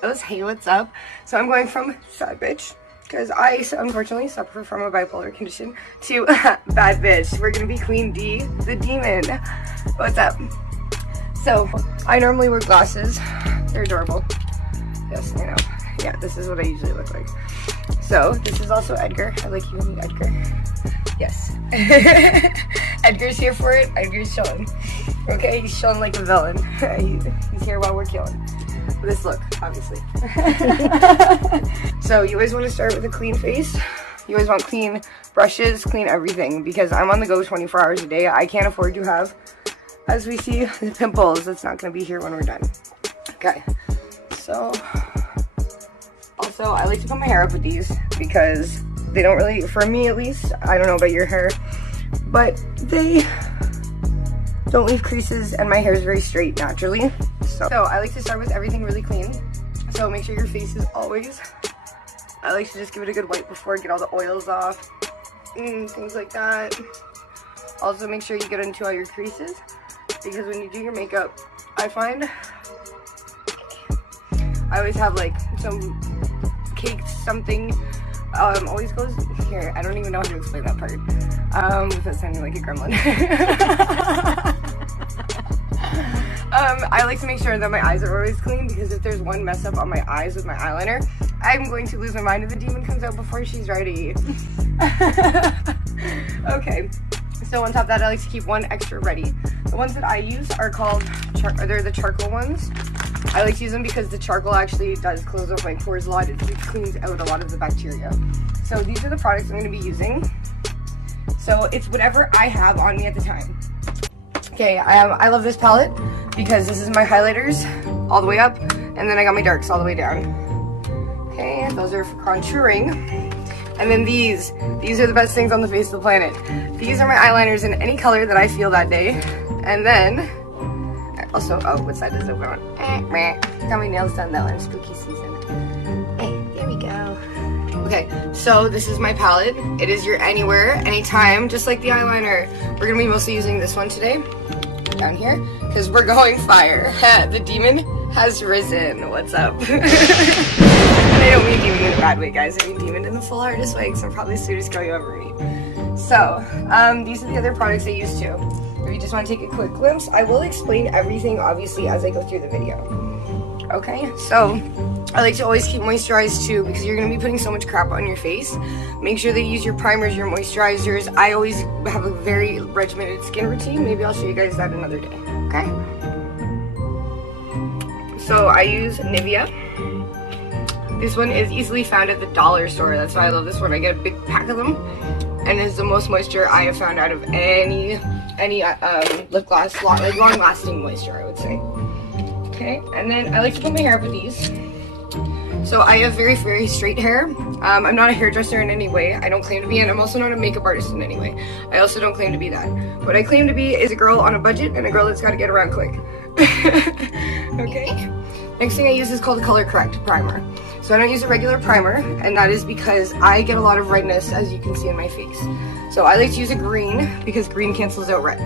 Hey, what's up? So I'm going from sad bitch, because I unfortunately suffer from a bipolar condition, to bad bitch. We're gonna be Queen D, the demon. What's up? So I normally wear glasses. They're adorable. Yes, I know. Yeah, this is what I usually look like. So this is also Edgar. I like you and Edgar. Yes. Edgar's here for it. Edgar's chilling. Okay, he's chilling like a villain. He's here while we're killing. This look, obviously. So you always want to start with a clean face. You always want clean brushes, clean everything, because I'm on the go 24 hours a day. I can't afford to have, as we see, the pimples. That's not going to be here when we're done. Okay, so also I like to put my hair up with these because they don't really, for me at least, I don't know about your hair, but they don't leave creases and my hair is very straight naturally. So I like to start with everything really clean. So make sure your face is always, I like to just give it a good wipe before I get all the oils off, things like that. Also make sure you get into all your creases, because when you do your makeup, I find I always have like some cake something always goes here. I don't even know how to explain that part without sounding like a gremlin. I like to make sure that my eyes are always clean, because if there's one mess up on my eyes with my eyeliner, I'm going to lose my mind if the demon comes out before she's ready. Okay, so on top of that, I like to keep one extra ready. The ones that I use are called, they're the charcoal ones. I like to use them because the charcoal actually does close up my pores a lot. It cleans out a lot of the bacteria. So these are the products I'm going to be using. So it's whatever I have on me at the time. Okay, I love this palette because this is my highlighters all the way up, and then I got my darks all the way down. Okay, those are for contouring. And then these are the best things on the face of the planet. These are my eyeliners in any color that I feel that day. And then also, oh, what side does it go on? Got my nails done though in spooky season. Hey, there we go. Okay, so this is my palette. It is your anywhere, anytime, just like the eyeliner. We're gonna be mostly using this one today, down here, because we're going fire. The demon has risen. What's up? And I don't mean demon in a bad way, guys. I mean demon in the full artist way, because I'm probably the sweetest girl you ever meet. So, these are the other products I use too. If you just want to take a quick glimpse, I will explain everything obviously as I go through the video. Okay, so I like to always keep moisturized too, because you're going to be putting so much crap on your face. Make sure that you use your primers, your moisturizers. I always have a very regimented skin routine. Maybe I'll show you guys that another day. Okay, so I use Nivea. This one is easily found at the dollar store. That's why I love this one. I get a big pack of them, and it's the most moisture I have found out of any lip gloss, like long-lasting moisture, I would say. Okay, and then I like to put my hair up with these. So I have very, very straight hair. I'm not a hairdresser in any way. I don't claim to be, and I'm also not a makeup artist in any way. I also don't claim to be that. What I claim to be is a girl on a budget and a girl that's got to get around quick. Okay. Next thing I use is called the Color Correct Primer. So I don't use a regular primer, and that is because I get a lot of redness, as you can see in my face. So I like to use a green, because green cancels out red.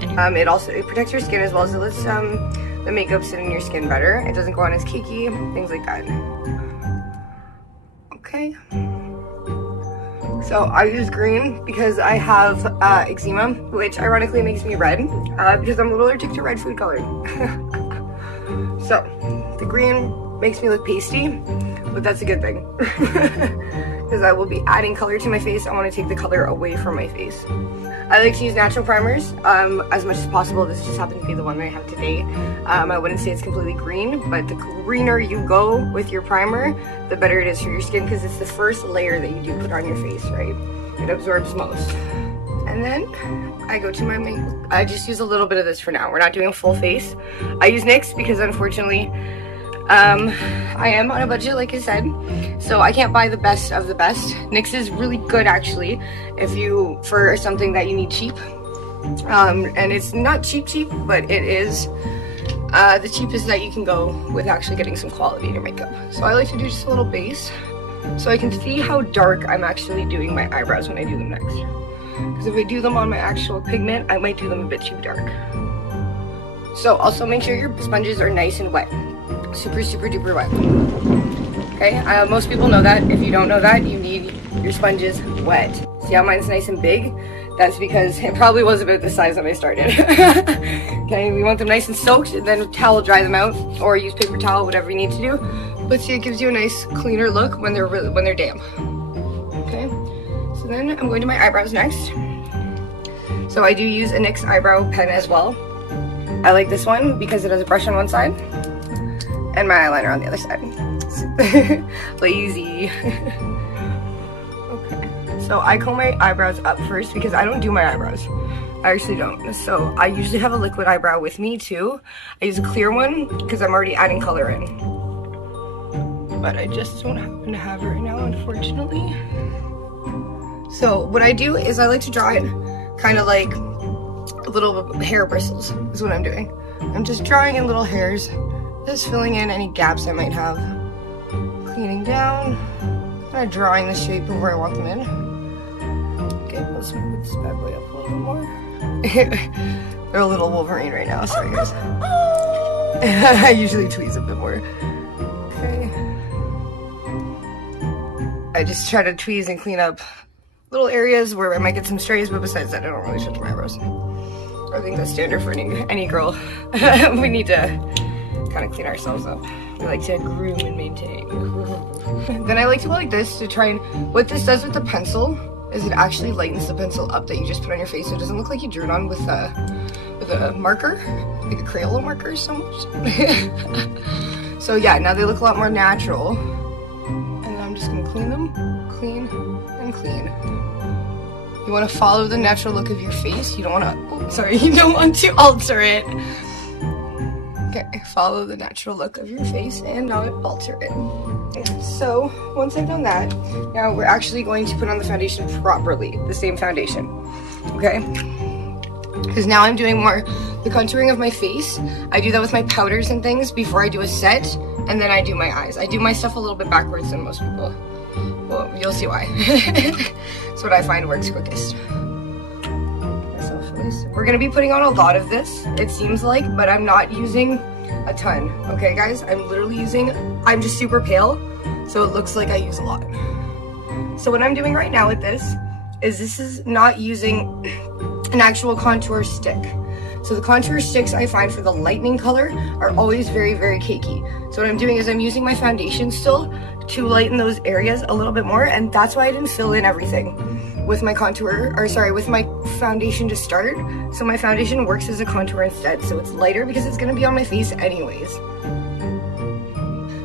It protects your skin, as well as it lets the makeup sit in your skin better. It doesn't go on as cakey, things like that. Okay. So I use green because I have eczema, which ironically makes me red, because I'm a little allergic to red food coloring. So the green makes me look pasty, but that's a good thing, because I will be adding color to my face. I want to take the color away from my face. I like to use natural primers as much as possible. This just happened to be the one that I have today. I wouldn't say it's completely green, but the greener you go with your primer, the better it is for your skin, because it's the first layer that you do put on your face, right? It absorbs most. And then I go to my makeup. I just use a little bit of this for now. We're not doing a full face. I use NYX because unfortunately I am on a budget, like I said, so I can't buy the best of the best. NYX is really good actually for something that you need cheap, and it's not cheap, but it is the cheapest that you can go with actually getting some quality in your makeup. So I like to do just a little base, so I can see how dark I'm actually doing my eyebrows when I do them next. Because if I do them on my actual pigment, I might do them a bit too dark. So also make sure your sponges are nice and wet. super, super duper wet. Okay, most people know that. If you don't know that, you need your sponges wet. See how mine's nice and big? That's because it probably was about this size when I started. Okay, we want them nice and soaked, and then towel dry them out, or use paper towel, whatever you need to do. But see, it gives you a nice cleaner look when they're damp. Okay, so then I'm going to my eyebrows next. So I do use a NYX eyebrow pen as well. I like this one because it has a brush on one side and my eyeliner on the other side. Lazy. Okay, so I comb my eyebrows up first because I don't do my eyebrows. I actually don't. So I usually have a liquid eyebrow with me too. I use a clear one because I'm already adding color in. But I just don't happen to have it right now, unfortunately. So what I do is I like to draw it kind of like little hair bristles is what I'm doing. I'm just drawing in little hairs, just filling in any gaps I might have. Cleaning down, kind of drawing the shape of where I want them in. Okay, let's move this bad boy up a little bit more. They're a little Wolverine right now, sorry guys. I usually tweeze a bit more. Okay. I just try to tweeze and clean up little areas where I might get some strays, but besides that, I don't really touch my eyebrows. I think that's standard for any girl. We need to kind of clean ourselves up. We like to groom and maintain. Then I like to go like this to try and, what this does with the pencil is it actually lightens the pencil up that you just put on your face, so it doesn't look like you drew it on with a marker, like a Crayola marker so much. So yeah, now they look a lot more natural. And then I'm just gonna clean them, clean and clean. You want to follow the natural look of your face. You don't want to, you don't want to alter it. Okay, follow the natural look of your face and not alter it. Okay, so once I've done that, now we're actually going to put on the foundation properly, the same foundation, okay? Because now I'm doing more the contouring of my face. I do that with my powders and things before I do a set, and then I do my eyes. I do my stuff a little bit backwards than most people. Well, you'll see why. That's what I find works quickest. We're gonna be putting on a lot of this, it seems like, but I'm not using a ton. Okay, guys, I'm just super pale, so it looks like I use a lot. So what I'm doing right now with this is not using an actual contour stick. So the contour sticks I find for the lightning color are always very, very cakey. So what I'm doing is I'm using my foundation still to lighten those areas a little bit more, and that's why I didn't fill in everything with my with my foundation to start. So my foundation works as a contour instead, so it's lighter because it's gonna be on my face anyways.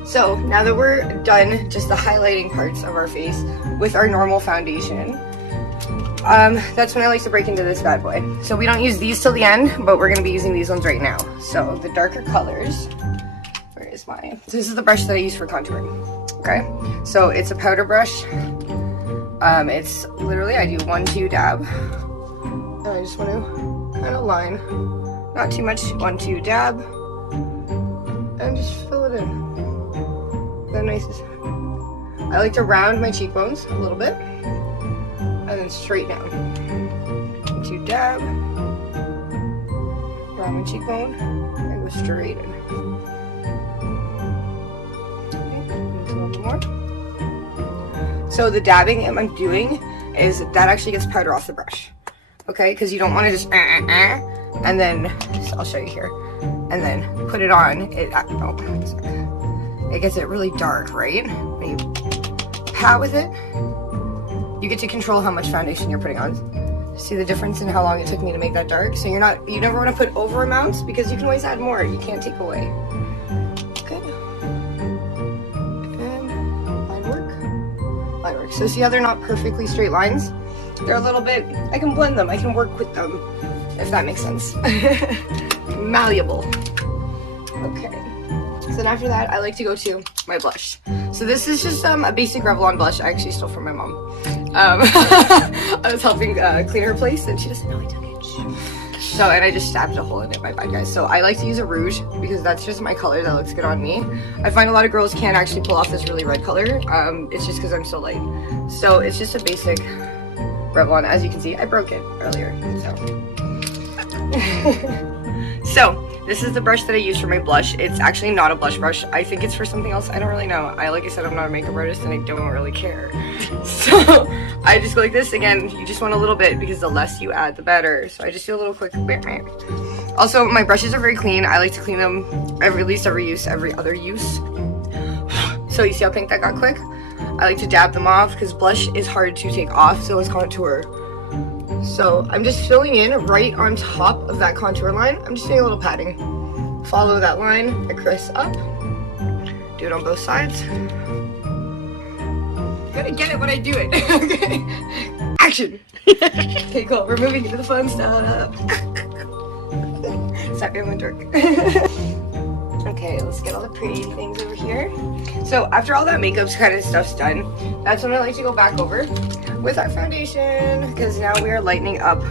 So now that we're done just the highlighting parts of our face with our normal foundation, that's when I like to break into this bad boy. So we don't use these till the end, but we're gonna be using these ones right now. So the darker colors, where is mine? So this is the brush that I use for contouring, okay? So it's a powder brush. It's literally, I do 1-2 dab, and I just want to kind of line, not too much, 1-2 dab, and just fill it in. That nice. I like to round my cheekbones a little bit, and then straight down. 1-2 dab, round my cheekbone, and go straight in. Okay, a little bit more. So the dabbing I'm doing is that actually gets powder off the brush, okay? Because you don't want to just and then I'll show you here, and then put it on. It gets it really dark, right? When you pat with it, you get to control how much foundation you're putting on. See the difference in how long it took me to make that dark? So you never want to put over amounts because you can always add more. You can't take away. So see how they're not perfectly straight lines? They're a little bit, I can blend them, I can work with them, if that makes sense. Malleable. Okay. So then after that, I like to go to my blush. So this is just a basic Revlon blush I actually stole from my mom. I was helping clean her place and she doesn't know I took it. So, and I just stabbed a hole in it, my bad guys. So I like to use a rouge because that's just my color that looks good on me. I find a lot of girls can't actually pull off this really red color. It's just because I'm so light. So it's just a basic Revlon. As you can see, I broke it earlier. So This is the brush that I use for my blush. It's actually not a blush brush. I think it's for something else. I don't really know. Like I said, I'm not a makeup artist and I don't really care. So I just go like this. Again, you just want a little bit because the less you add, the better. So I just do a little quick. Also, my brushes are very clean. I like to clean them every other use. So you see how pink that got quick? I like to dab them off because blush is hard to take off, so is contour. So I'm just filling in right on top of that contour line. I'm just doing a little patting. Follow that line, I crease up. Do it on both sides. You gotta get it when I do it. Okay. Action! Okay, cool. We're moving into the fun stuff. Sorry, I'm a dork. Okay, let's get all the pretty things over here. So after all that makeup kind of stuff's done, that's when I like to go back over with our foundation, because now we are lightening up.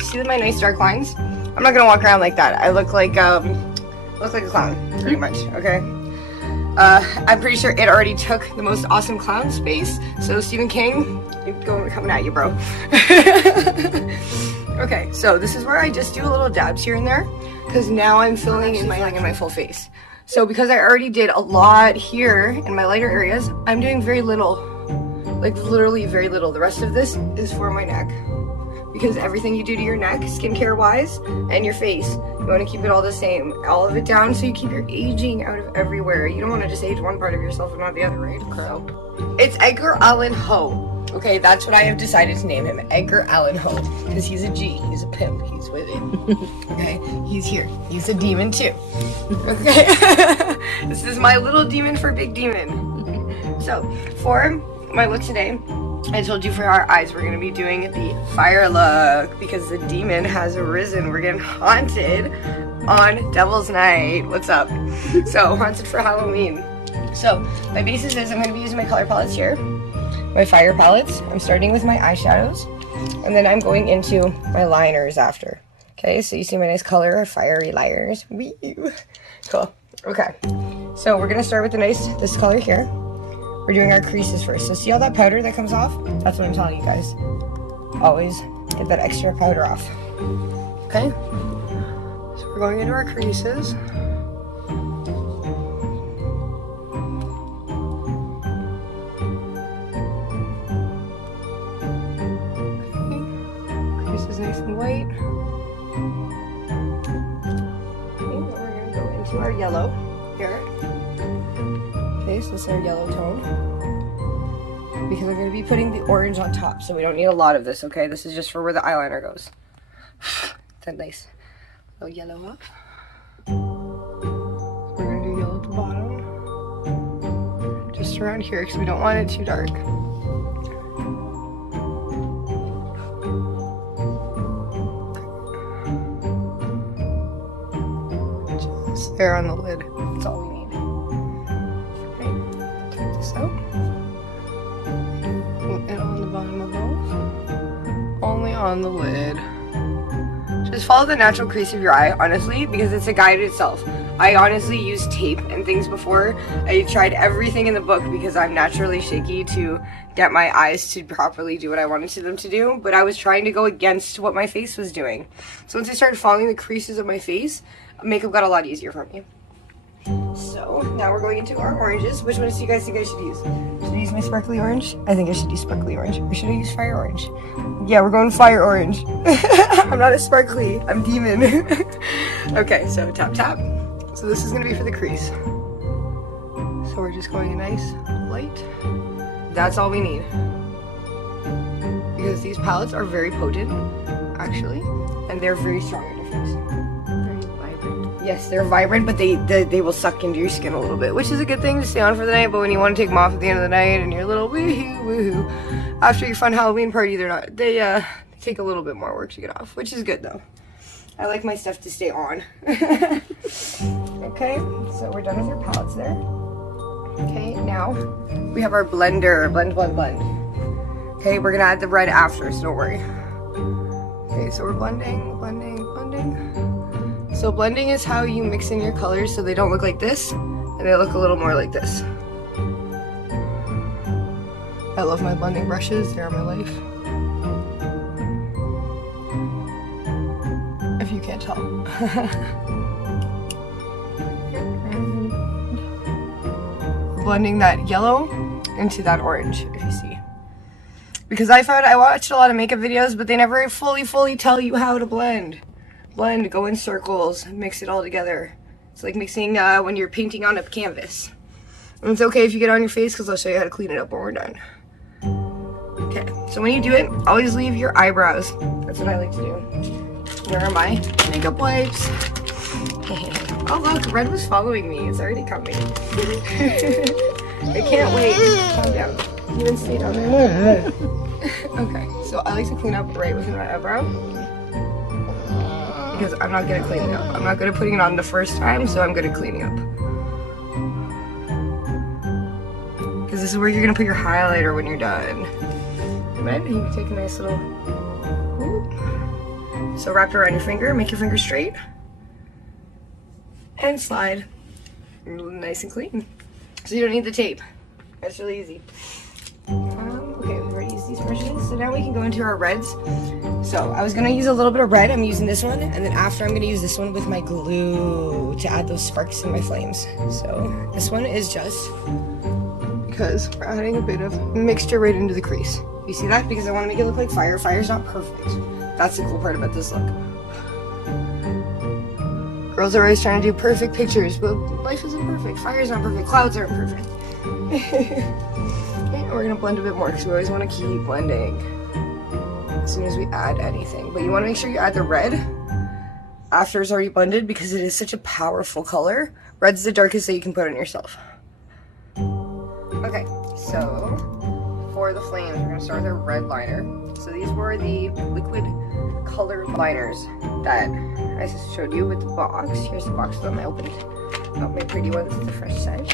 See my nice dark lines? I'm not gonna walk around like that. I look like a clown, pretty much. Okay. I'm pretty sure it already took the most awesome clown space. So Stephen King, coming at you, bro. Okay, so this is where I just do a little dabs here and there, because now I'm filling in my full face. So because I already did a lot here in my lighter areas, I'm doing very little, like literally very little. The rest of this is for my neck, because everything you do to your neck, skincare wise, and your face, you want to keep it all the same, all of it down, so you keep your aging out of everywhere. You don't want to just age one part of yourself and not the other, right? So it's Edgar Allan Poe. Okay, that's what I have decided to name him, Edgar Allan Poe, because he's a G, he's a pimp, he's with it. Okay, he's here. He's a demon too. Okay, this is my little demon for big demon. So, for my look today, I told you for our eyes we're going to be doing the fire look, because the demon has arisen. We're getting haunted on Devil's Night. What's up? So, haunted for Halloween. So, my basis is I'm going to be using my color palettes here. My fire palettes. I'm starting with my eyeshadows, and then I'm going into my liners after. Okay, so you see my nice color, fiery liners. Wee! Cool. Okay, so we're gonna start with this color here. We're doing our creases first. So see all that powder that comes off? That's what I'm telling you guys. Always get that extra powder off. Okay, so we're going into our creases. Nice and white. Okay, we're going to go into our yellow here. Okay, so this is our yellow tone. Because I'm going to be putting the orange on top, so we don't need a lot of this, okay? This is just for where the eyeliner goes. That nice little yellow up. We're going to do yellow at the bottom. Just around here, because we don't want it too dark. There on the lid. That's all we need. Okay, take this out. And on the bottom of both. Only on the lid. Just follow the natural crease of your eye, honestly, because it's a guide itself. I honestly used tape and things before. I tried everything in the book because I'm naturally shaky to get my eyes to properly do what I wanted them to do, but I was trying to go against what my face was doing. So once I started following the creases of my face, makeup got a lot easier for me. So now we're going into our oranges. Which ones do you guys think I should use? Should I use my sparkly orange? I think I should use sparkly orange. Or should I use fire orange? Yeah, we're going fire orange. I'm not a sparkly, I'm demon. Okay, so tap tap. So this is gonna be for the crease. So we're just going a nice light. That's all we need. Because these palettes are very potent, actually, and they're very strong in your face. Yes, they're vibrant, but they will suck into your skin a little bit, which is a good thing to stay on for the night. But when you want to take them off at the end of the night and you're a little woohoo woohoo after your fun Halloween party, they take a little bit more work to get off, which is good though. I like my stuff to stay on. Okay, so we're done with our palettes there. Okay, now we have our blender. Blend. Okay, we're gonna add the red after, so don't worry. Okay, so we're blending. So blending is how you mix in your colors so they don't look like this, and they look a little more like this. I love my blending brushes, they are my life. If you can't tell. blending that yellow into that orange, if you see. Because I found I watched a lot of makeup videos, but they never fully tell you how to blend. Blend, go in circles, mix it all together. It's like mixing when you're painting on a canvas. And it's okay if you get on your face, because I'll show you how to clean it up when we're done. Okay, so when you do it, always leave your eyebrows. That's what I like to do. Where are my makeup wipes? Oh look, red was following me. It's already coming. I can't wait. Calm down. You didn't stay down there. Okay, so I like to clean up right within my eyebrow. Because I'm not good at cleaning up. I'm not good at putting it on the first time, so I'm good at cleaning up. Because this is where you're going to put your highlighter when you're done. And then you can take a nice little... Whoop. So wrap it around your finger, make your finger straight. And slide. Nice and clean. So you don't need the tape. That's really easy. Okay, we've already used these brushes. So now we can go into our reds. So I was going to use a little bit of red. I'm using this one. And then after I'm going to use this one with my glue to add those sparks in my flames. So this one is just because we're adding a bit of mixture right into the crease. You see that? Because I want to make it look like fire. Fire's not perfect. That's the cool part about this look. Girls are always trying to do perfect pictures, but life isn't perfect. Fire's not perfect. Clouds aren't perfect. Okay, we're going to blend a bit more because we always want to keep blending as soon as we add anything. But you want to make sure you add the red after it's already blended because it is such a powerful color. Red's the darkest that you can put on yourself. Okay, so for the flames, we're going to start with our red liner. So these were the liquid color liners that I just showed you with the box. Here's the box that I opened. Not my pretty one, this is the fresh side.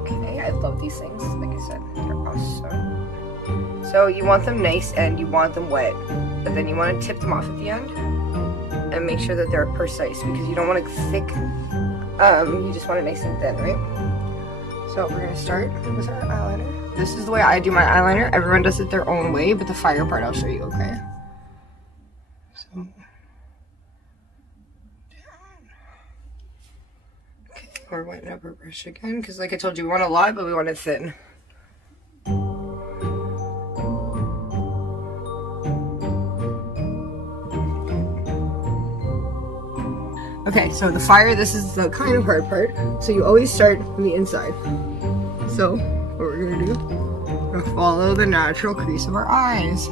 Okay, I love these things. Like I said, they're awesome. So you want them nice and you want them wet, but then you want to tip them off at the end and make sure that they're precise because you don't want it thick. You just want it nice and thin, right? So we're going to start with our eyeliner. This is the way I do my eyeliner. Everyone does it their own way, but the fire part I'll show you, okay? So, down. Okay, we're wetting up our brush again, because like I told you, we want a lot, but we want it thin. Okay, so the fire, this is the kind of hard part. So you always start from the inside. So what we're gonna do, we're gonna follow the natural crease of our eyes.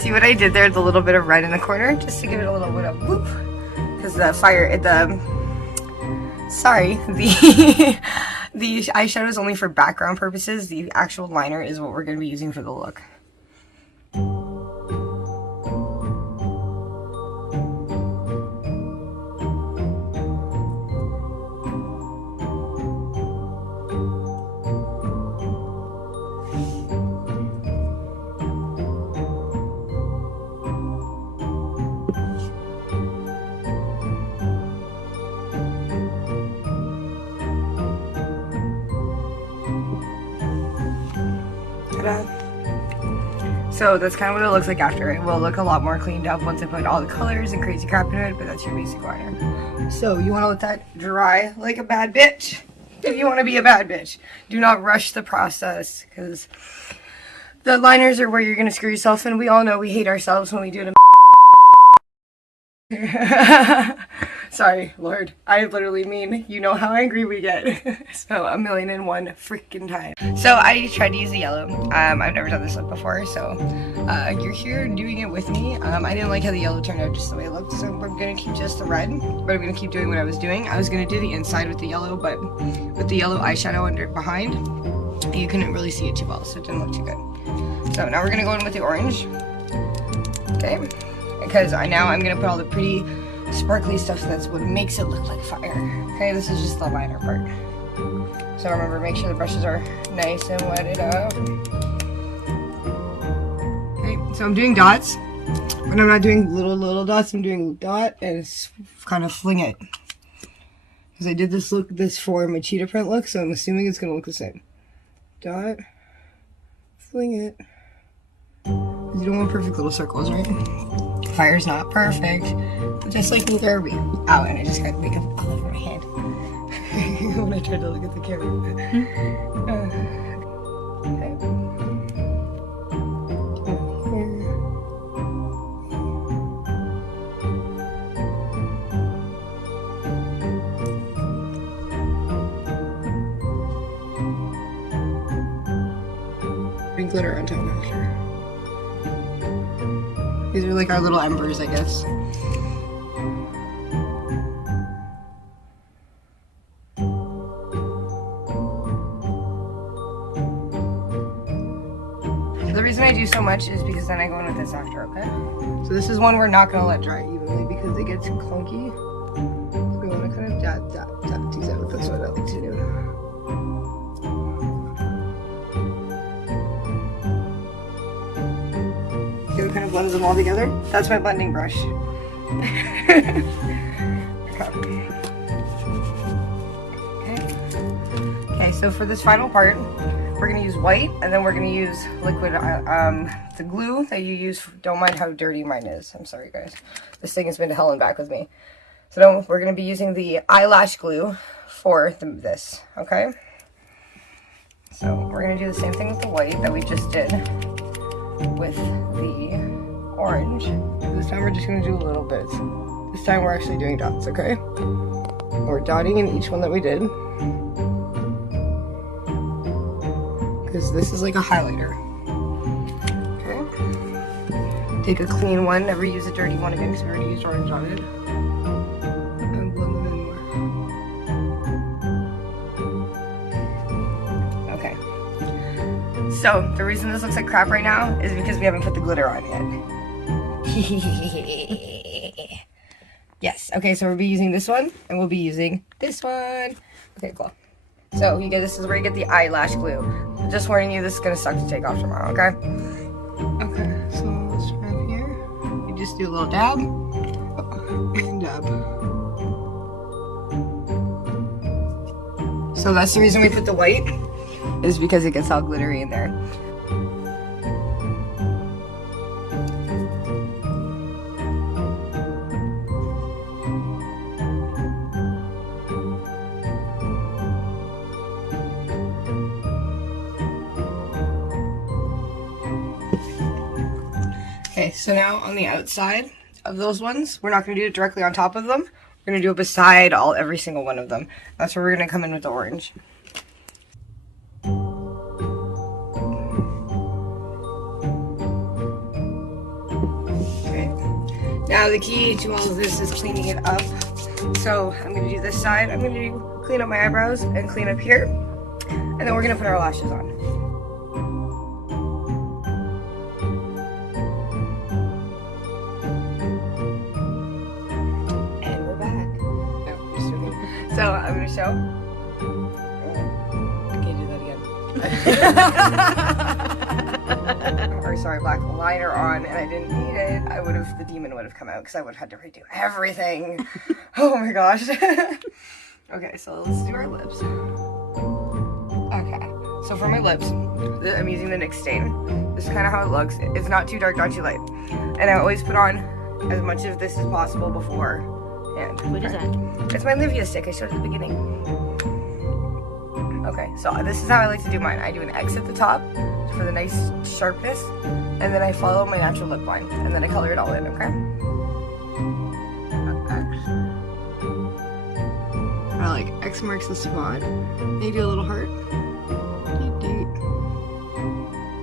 See what I did there? The little bit of red in the corner, just to give it a little bit of whoop. Because the fire, the eyeshadow is only for background purposes. The actual liner is what we're going to be using for the look. So that's kind of what it looks like after. It will look a lot more cleaned up once I put all the colors and crazy crap in it, but that's your basic liner. So you want to let that dry like a bad bitch. If you want to be a bad bitch, do not rush the process because the liners are where you're going to screw yourself, and we all know we hate ourselves when we do it. Sorry, Lord. I literally mean, you know how angry we get. So 1,000,001 freaking time. So I tried to use the yellow. I've never done this look before, so you're here doing it with me. I didn't like how the yellow turned out just the way it looked, so I'm gonna keep just the red, but I'm gonna keep doing what I was doing. I was gonna do the inside with the yellow, but with the yellow eyeshadow under behind, you couldn't really see it too well, so it didn't look too good. So now we're gonna go in with the orange. Okay. Because now I'm going to put all the pretty sparkly stuff, that's what makes it look like fire. Okay, this is just the liner part. So remember, make sure the brushes are nice and wetted up. Okay, so I'm doing dots. When I'm not doing little dots, I'm doing dot and kind of fling it. Because I did this for my cheetah print look, so I'm assuming it's going to look the same. Dot, fling it. You don't want perfect little circles, right? Fire's not perfect. Just like me, there we go. Ow, and I just got makeup all over my hand. When I tried to look at the camera. Okay. And glitter on top after. These are like our little embers, I guess. The reason I do so much is because then I go in with this after, okay? So this is one we're not gonna let dry evenly because it gets clunky. So we wanna kind of dab these out. That's what I like to do. See what kind of blends them all together? That's my blending brush. Okay, so for this final part, we're gonna use white, and then we're gonna use liquid, the glue that you use. Don't mind how dirty mine is. I'm sorry, guys. This thing has been to hell and back with me. So we're gonna be using the eyelash glue for this, okay? So we're gonna do the same thing with the white that we just did with the orange. This time we're just gonna do a little bit. This time we're actually doing dots, okay? We're dotting in each one that we did. Because this is like a highlighter. Okay. Take a clean one, never use a dirty one again because we already used orange on it. And blend them in more. Okay. So, the reason this looks like crap right now is because we haven't put the glitter on yet. Yes, okay, so we'll be using this one, and we'll be using this one. Okay, cool. So, this is where you get the eyelash glue. Just warning you, this is gonna suck to take off tomorrow, okay? Okay, so let's try it here. You just do a little dab, and dab. So that's the reason we put the white, is because it gets all glittery in there. Okay, so now on the outside of those ones, we're not going to do it directly on top of them. We're going to do it beside every single one of them. That's where we're going to come in with the orange. Okay. Now the key to all of this is cleaning it up. So I'm going to do this side. I'm going to clean up my eyebrows and clean up here. And then we're going to put our lashes on. So I'm going to show. I can't do that again. Or sorry, black liner on, and I didn't need it. The demon would have come out because I would have had to redo everything. Oh my gosh. Okay, so let's do our lips. Okay, so for my lips, I'm using the NYX stain. This is kind of how it looks. It's not too dark, not too light. And I always put on as much of this as possible before. What is that? It's my Nivea stick I showed at the beginning. Okay, so this is how I like to do mine. I do an X at the top for the nice sharpness, and then I follow my natural lip line, and then I color it all in, okay? I like X marks the spot. Then you do a little heart.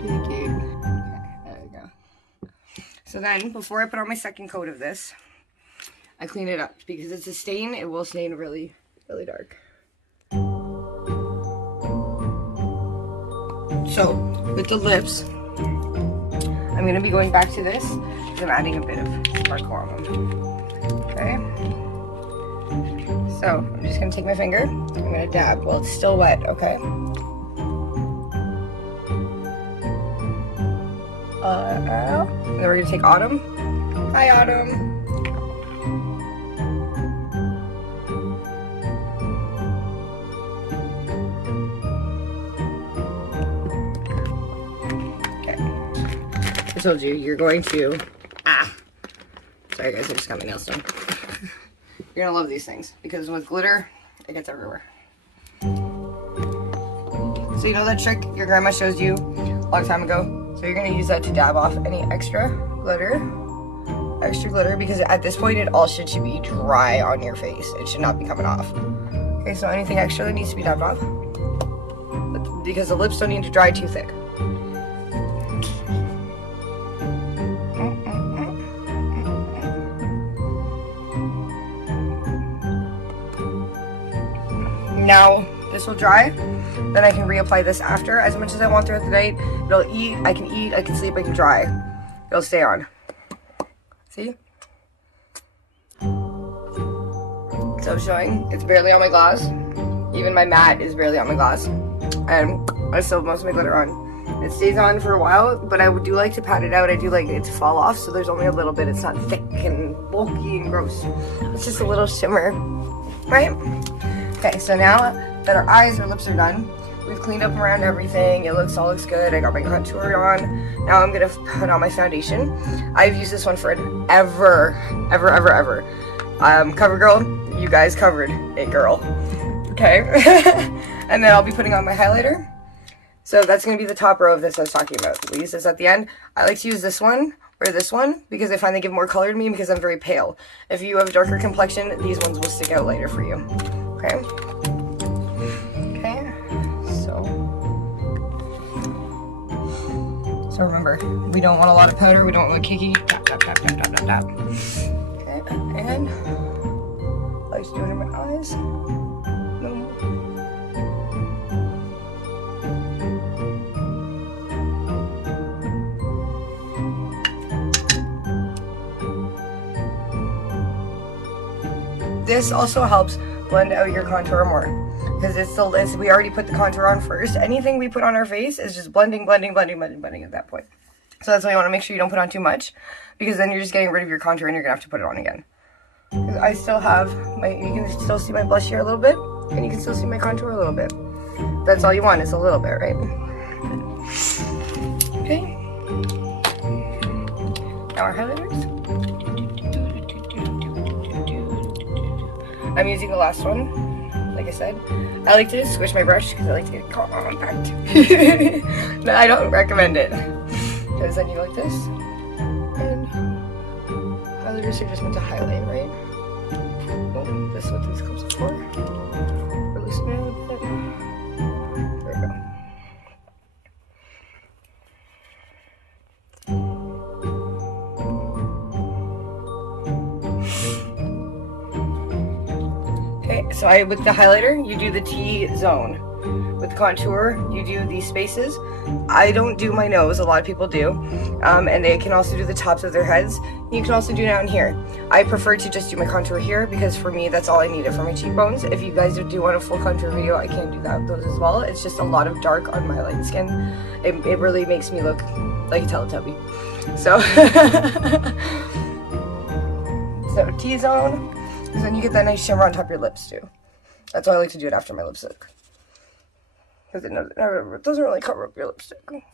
Okay, there we go. So then, before I put on my second coat of this, I clean it up because it's a stain. It will stain really, really dark. So with the lips, I'm going to be going back to this because I'm adding a bit of sparkle on them. Okay. So I'm just going to take my finger. I'm going to dab while it's still wet. Okay. And then we're going to take Autumn. Hi, Autumn. told you, you're going to, sorry guys, I just got my nails done. You're gonna love these things, because with glitter, it gets everywhere. So you know that trick your grandma shows you a long time ago? So you're gonna use that to dab off any extra glitter, because at this point it all should be dry on your face. It should not be coming off. Okay, so anything extra that needs to be dabbed off, because the lips don't need to dry too thick. Now this will dry, then I can reapply this after as much as I want throughout the night. I can eat, I can sleep, I can dry. It'll stay on. See? So I'm showing, it's barely on my gloss. Even my matte is barely on my gloss. And I still have most of my glitter on. It stays on for a while, but I do like to pat it out. I do like it to fall off, so there's only a little bit. It's not thick and bulky and gross. It's just a little shimmer, right? Okay, so now that our eyes or lips are done, we've cleaned up around everything. It all looks good. I got my contour on. Now I'm gonna put on my foundation. I've used this one for ever. CoverGirl, you guys covered it, girl. Okay, and then I'll be putting on my highlighter. So that's gonna be the top row of this I was talking about. We use this at the end. I like to use this one or this one because I find they give more color to me because I'm very pale. If you have a darker complexion, these ones will stick out lighter for you. Okay. Okay. So remember, we don't want a lot of powder. We don't want cakey. Tap, tap, tap, tap, tap, tap, tap. Okay. And I like to do it in my eyes. No. This also helps blend out your contour more, because we already put the contour on first. Anything we put on our face is just blending at that point. So that's why you want to make sure you don't put on too much, because then you're just getting rid of your contour and you're gonna have to put it on again. Because I still have you can still see my blush here a little bit, and you can still see my contour a little bit. That's all you want, is a little bit, right? Okay. Now our highlighters. I'm using the last one, like I said. I like to squish my brush because I like to get compact. No, I don't recommend it. Because then you like this. And highlighters are just meant to highlight, right? Oh, this is what these clips are for. Loosen it a bit. There we go. So with the highlighter, you do the T-zone. With contour, you do these spaces. I don't do my nose, a lot of people do. And they can also do the tops of their heads. You can also do down here. I prefer to just do my contour here, because for me, that's all I needed for my cheekbones. If you guys do want a full contour video, I can do those as well. It's just a lot of dark on my light skin. It really makes me look like a Teletubby. So, so T-zone. Because then you get that nice shimmer on top of your lips too. That's why I like to do it after my lipstick. Because it doesn't really cover up your lipstick. Okay.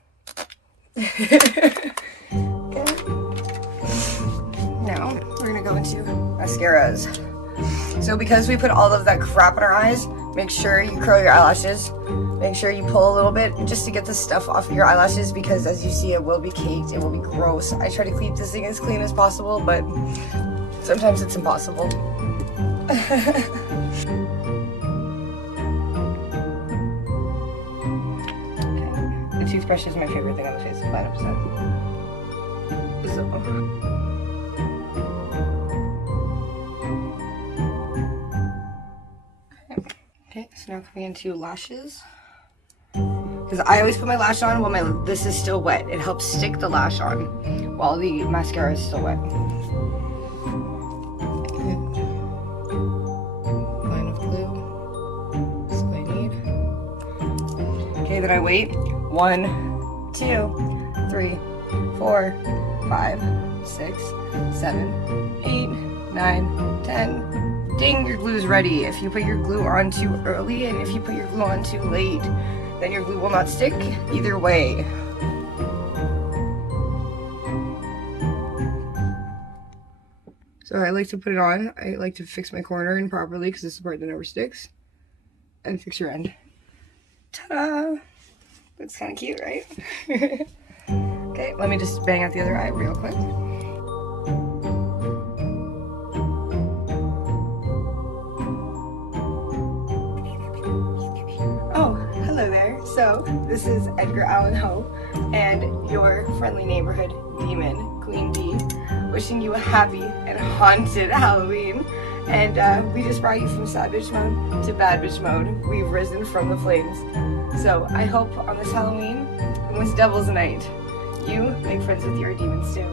Now we're going to go into mascaras. So because we put all of that crap in our eyes, make sure you curl your eyelashes. Make sure you pull a little bit just to get the stuff off of your eyelashes, because as you see, it will be caked, it will be gross. I try to keep this thing as clean as possible, but sometimes it's impossible. Okay. The toothbrush is my favorite thing on the face, 5%. So. Okay, so now coming into lashes. Because I always put my lash on while this is still wet. It helps stick the lash on while the mascara is still wet. Then I wait 1, 2, 3, 4, 5, 6, 7, 8, 9, 10. Ding, your glue's ready. If you put your glue on too early and if you put your glue on too late, then your glue will not stick either way. So I like to put it on. I like to fix my corner in properly because this is the part that never sticks. And fix your end. Ta-da! That's kind of cute, right? Okay, let me just bang out the other eye real quick. Oh, hello there. So, this is Edgar Allan Poe and your friendly neighborhood demon, Queen Bee, wishing you a happy and haunted Halloween. And we just brought you from sad bitch mode to bad bitch mode. We've risen from the flames. So I hope on this Halloween and this Devil's Night, you make friends with your demons too.